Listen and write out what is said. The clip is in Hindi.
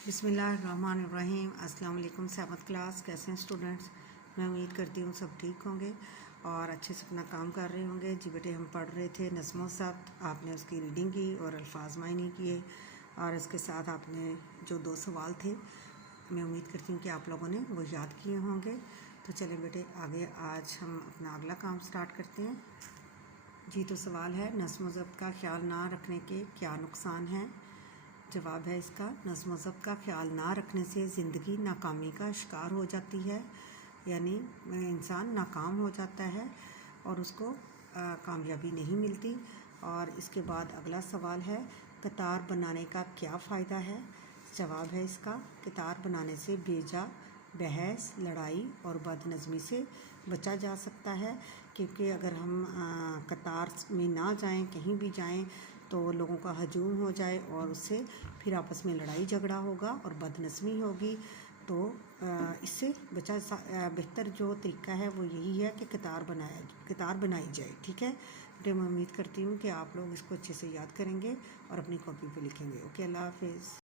बिस्मिल्लाहिर्रहमानिर्रहीम। अस्सलाम वालेकुम। 7th क्लास, कैसे हैं स्टूडेंट्स? मैं उम्मीद करती हूँ सब ठीक होंगे और अच्छे से अपना काम कर रहे होंगे। जी बेटे, हम पढ़ रहे थे नज़्म व ज़ब्त। आपने उसकी रीडिंग की और अल्फाज मायने किए और इसके साथ आपने जो 2 सवाल थे, मैं उम्मीद करती हूँ कि आप लोगों ने वो याद किए होंगे। तो चलें बेटे, आगे आज हम अपना अगला काम स्टार्ट करते हैं। जी, तो सवाल है, नज़्म व ज़ब्त का ख्याल ना रखने के क्या नुकसान हैं? जवाब है इसका, नज़्म व ज़ब्त का ख्याल ना रखने से ज़िंदगी नाकामी का शिकार हो जाती है, यानी इंसान नाकाम हो जाता है और उसको कामयाबी नहीं मिलती। और इसके बाद अगला सवाल है, कतार बनाने का क्या फ़ायदा है? जवाब है इसका, कतार बनाने से बेजा बहस, लड़ाई और बदनज़मी से बचा जा सकता है, क्योंकि अगर हम कतार में ना जाएं, कहीं भी जाएं तो लोगों का हजूम हो जाए और उससे फिर आपस में लड़ाई झगड़ा होगा और बदनज़मी होगी। तो इससे बेहतर जो तरीका है वो यही है कि कतार बनाई जाए। ठीक है, तो मैं उम्मीद करती हूँ कि आप लोग इसको अच्छे से याद करेंगे और अपनी कॉपी पे लिखेंगे। ओके, अल्लाह हाफ़िज़।